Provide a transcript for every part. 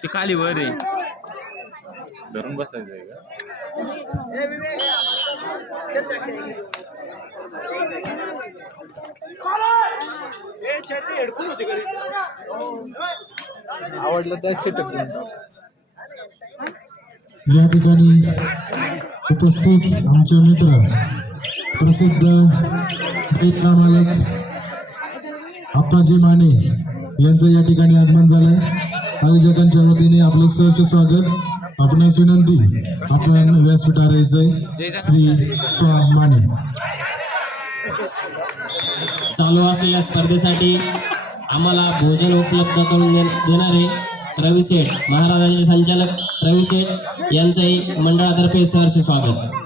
ते खाली वर आहे धरून बसायचं आहे आवडलं त्या सेटअप या ठिकाणी उपस्थित आमचे मित्र प्रसिद्ध गीत मालक आप्पाजी माने यांचं या ठिकाणी आगमन झालंय। आयोजकांच्या वतीने आपलं सहर्ष स्वागत। आपणास विनंती आपण व्यासपीठावर यायचंय। श्री माने चालू असलेल्या स्पर्धेसाठी आम्हाला भोजन उपलब्ध करून देणारे रवी शेठ महाराजांचे संचालक रवी शेठ यांचंही मंडळातर्फे सहर्ष स्वागत।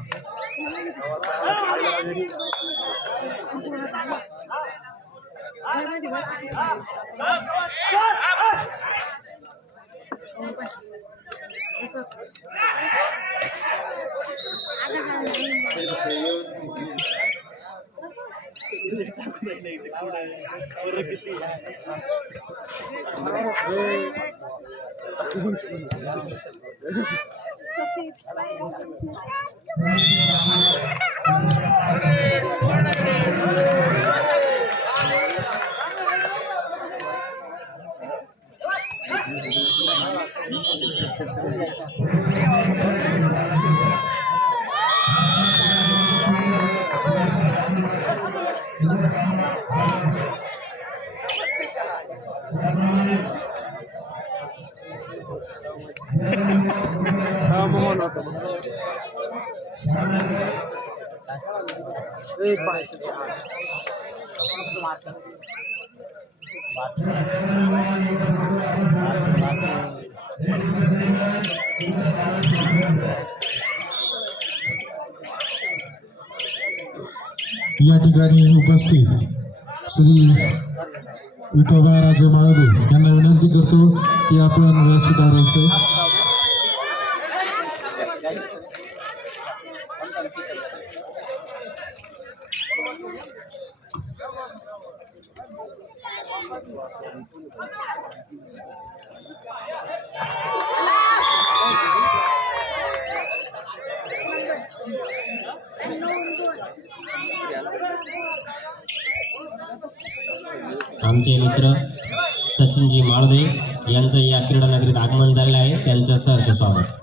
या ठिकाणी उपस्थित श्री विठोबा राजे माळदे यांना विनंती करतो की आपण व्यासपीठावर यायचंय। आमचे मित्र सचिनजी माळदे यांचं या क्रीडा नगरीत आगमन झालेलं आहे, त्यांचं सहर्ष स्वागत।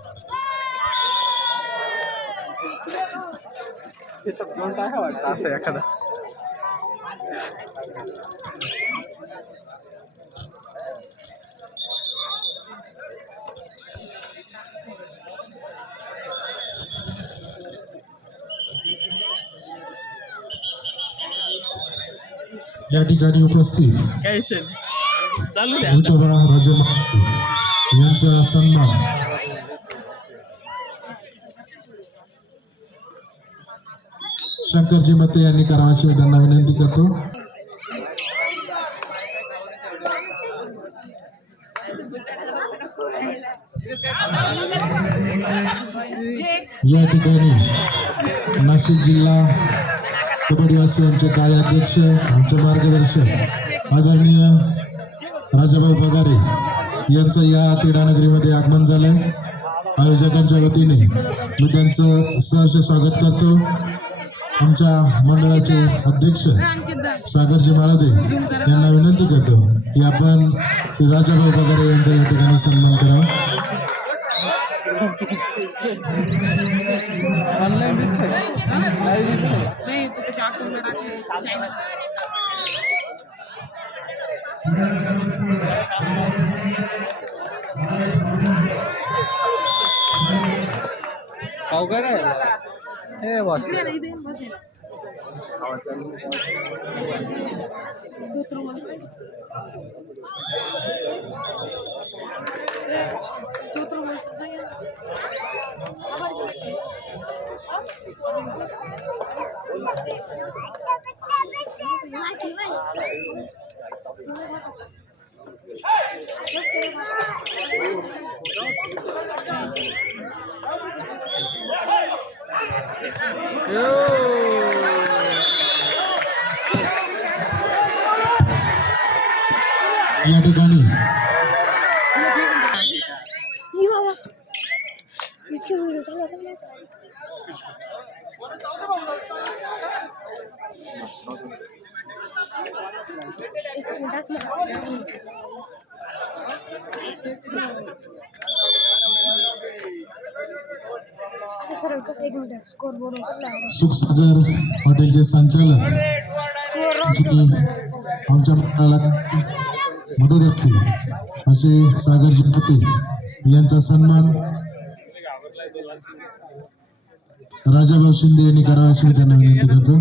या ठिकाणी उपस्थित विठोबा राजे माळदे यांचा सन्मान शंकरजी मते यांनी करावाची त्यांना विनंती करतो। या ठिकाणी नाशिक जिल्हा कबड्डी असोसिएशनचे कार्याध्यक्ष आमचे मार्गदर्शक आदरणीय राजाभाऊ पगारे यांचं या क्रीडानगरीमध्ये आगमन झालंय। आयोजकांच्या वतीने मी त्यांचं सहर्ष स्वागत करतो। आमच्या मंडळाचे अध्यक्ष सागरजी माळदे यांना विनंती करतो की आपण श्री राजाभाऊ पगारे यांचा या ठिकाणी सन्मान करावा। ऑनलाइन लाईव्ह नाही तू त्याच्या अकाउंटला टाकले चायना अवघड आहे हे बॉस या ठिकाणी सुखसागर हॉटेलचे संचालक जी आमच्या मंडळाला मदत असते असे सागरजी होते यांचा सन्मान राजाभाऊ शिंदे यांनी करावा अशी मी त्यांना विनंती करतो.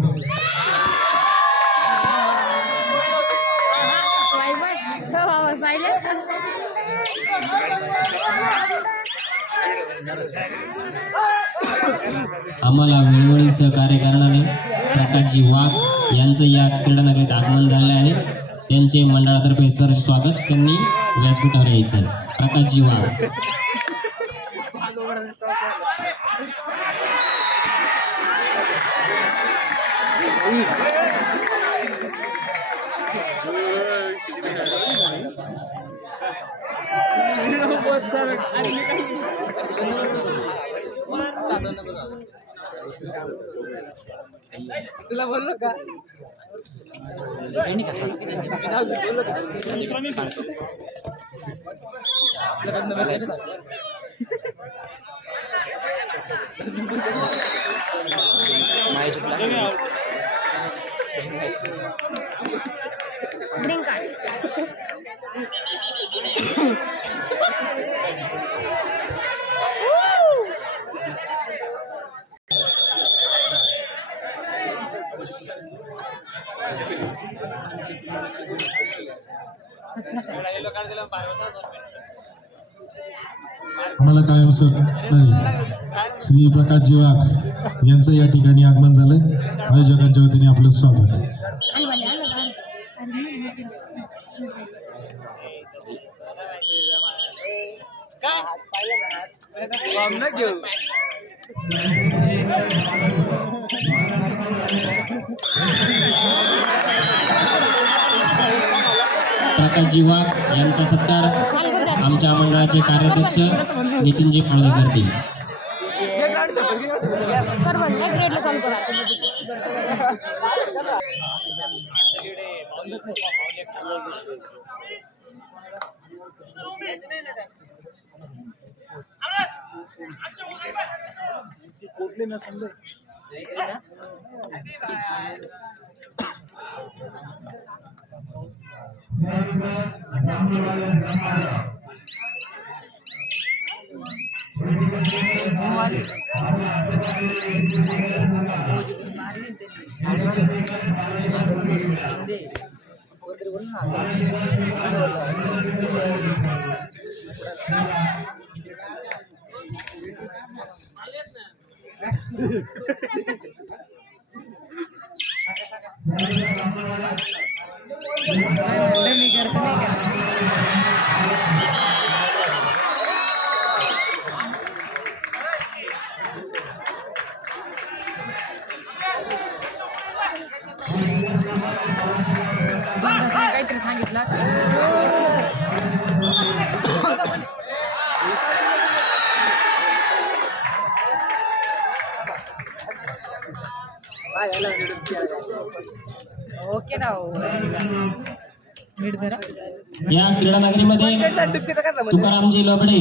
आम्हाला वेळोवेळी सहकार्य करणारे प्रकाशजी वाघ यांचं या क्रीडानगरीत आगमन झाले आहे. त्यांचे मंडळातर्फे सहर्ष स्वागत. त्यांनी व्यासपीठावर यायचं आहे. प्रकाशजी वाघ. तुला बोललो का आम्हाला कायम श्री प्रकाशजी वाघ यांचं या ठिकाणी आगमन झालंय. आयोजकांच्या वतीने आपलं स्वागत. प्रकाशजी वाघ यांचा सत्कार आमच्या मंडळाचे कार्याध्यक्ष नितीनजी पळवे करतील. काहीतरी सांगितलं ओके ना या क्रीडानगरीमध्ये तुकारामजी लबडे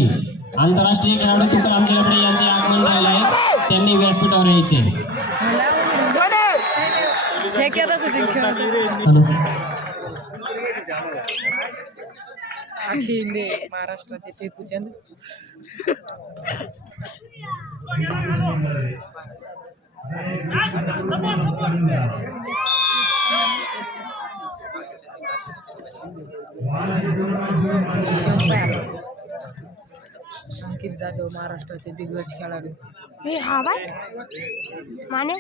आंतरराष्ट्रीय खेळाडू तुकारामजी लबडे यांचे आगमन झाले आहे. त्यांनी व्यासपीठावर यायचे. हॅलो साक्षी शिंदे महाराष्ट्राचे फेकूचंद अंकित जाधव महाराष्ट्राचे दिग्गज खेळाडू हे हवा माने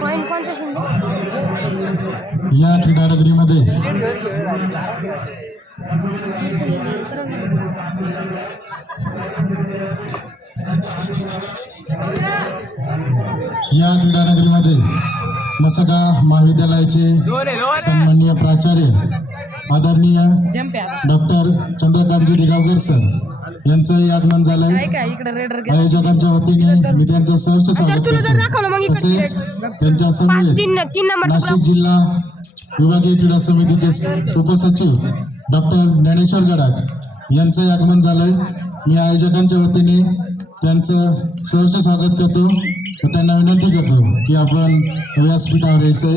पॉइंट कोणतं शिंदे या क्रीडानगरीमध्ये या क्रीडानगरीमध्ये मसका महाविद्यालयाचे सन्माननीय प्राचार्य आदरणीय जंप्या डॉक्टर चंद्रकांतजी दिगावकर सर यांचंही आगमन झालंय. काय काय इकडे रेडर आयोजकांच्या वतीने मी त्यांचं सहर्ष स्वागत करतो. तसेच त्यांच्या समवेत तीन नंबर नाशिक जिल्हा विभागीय क्रीडा समितीचे उपसचिव डॉक्टर ज्ञानेश्वर गडाख यांचंही आगमन झालंय. मी आयोजकांच्या वतीने त्यांचं सहर्ष स्वागत करतो व त्यांना विनंती करतो की आपण व्यासपीठावर यायचंय.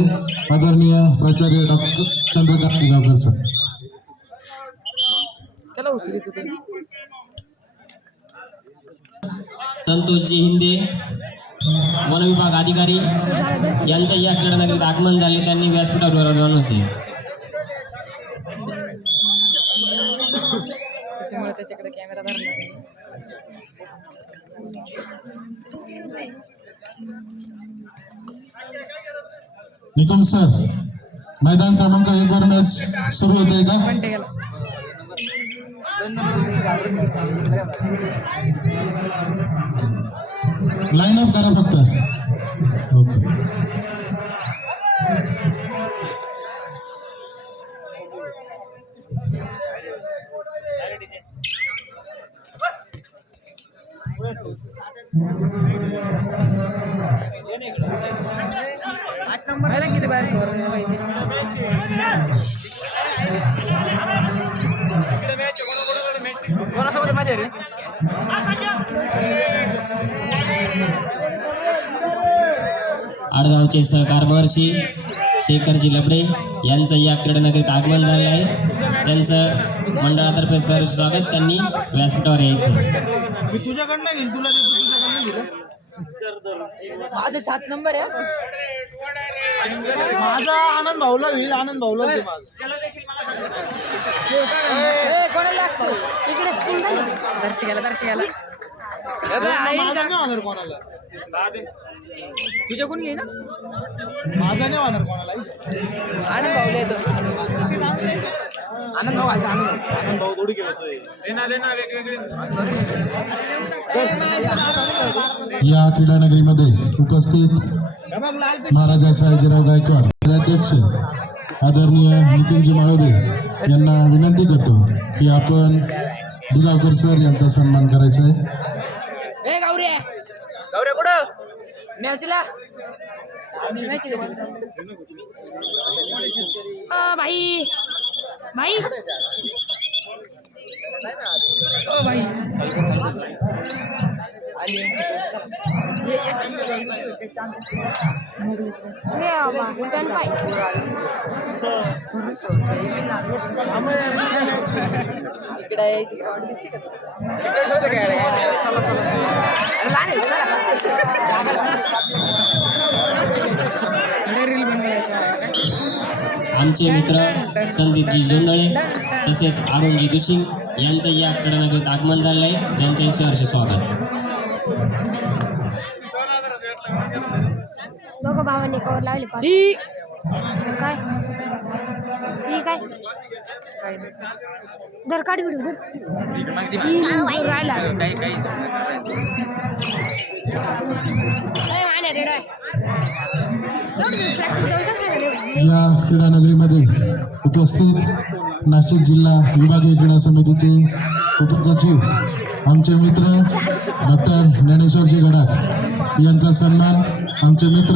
आदरणीय प्राचार्य डॉक्टर चंद्रकांत दिगावकर सर. चला उचलित होते संतोषजी हिंदे वनविभाग अधिकारी यांचं या क्रीडानगरीत आगमन झाले. त्यांनी व्यासपीठावर जाऊन होते. त्याच्यामुळे त्याच्याकडे कॅमेरा धरला नाही. निकम सर मैदान क्रमांक 1 वर मॅच सुरू होते का? म्हणते गेला लाईन अप करा फक्त. ओके. पहिला किती बाहेर धरले पाहिजे. कोणासोबत माझ्या रे आडगावचे सहकार महर्षी शेखरजी लबडे यांचं या क्रीडानगरीत आगमन झाले आहे. त्यांचं मंडळातर्फे सहर्ष स्वागत. त्यांनी व्यासपीठावर यायचं. माझा 7 नंबर आहे. माझा आनंद भाऊला होईल. आनंद भाऊला होईल कोणाला लागतो इकडे स्क्रीन दर्शकाला माझा नाही होणार कोणाला. तुझ्या कोण घे ना माझा नाही होणार कोणाला. आनंद भाऊला येतो. आनंद भाऊ आहे. आनंद भाऊ थोडी खेळतोय. या क्रीडानगरीमध्ये उपस्थित महाराजा सयाजीराव गायकवाड अध्यक्ष आदरणीय नितीनजी माळोदे यांना विनंती करतो की आपण दिगावकर सर यांचा सन्मान करायचा आहे. ए गौऱ्या कुठं मॅचला भाई भाई ओ भाई हे बाबा स्टँड पाय इकडे यायची गाडी दिसते का रील बनवायच्या. आमचे मित्र संदीपजी जोंधळे तसेच अरुणजी दुसिंग यांचं या क्रीडानगरीत आगमन झालं आहे. त्यांचंही सहर्ष स्वागत. दोघं भावांनी कवर लावले पाच. काय ही काय धर काढ व्हिडिओ धर राहिला या क्रीडानगरीमध्ये उपस्थित नाशिक जिल्हा विभागीय क्रीडा समितीचे उपसचिव आमचे मित्र डॉक्टर ज्ञानेश्वरजी गडाख यांचा सन्मान आमचे मित्र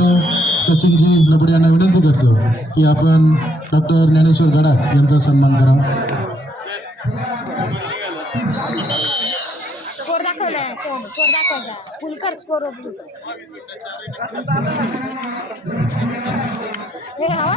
सचिनजी लबडे यांना विनंती करतो की आपण डॉक्टर ज्ञानेश्वर गडाख यांचा सन्मान करावा. स्कोर दाखवला स्कोर दाखवायचा फुल कर स्कोर हे हवा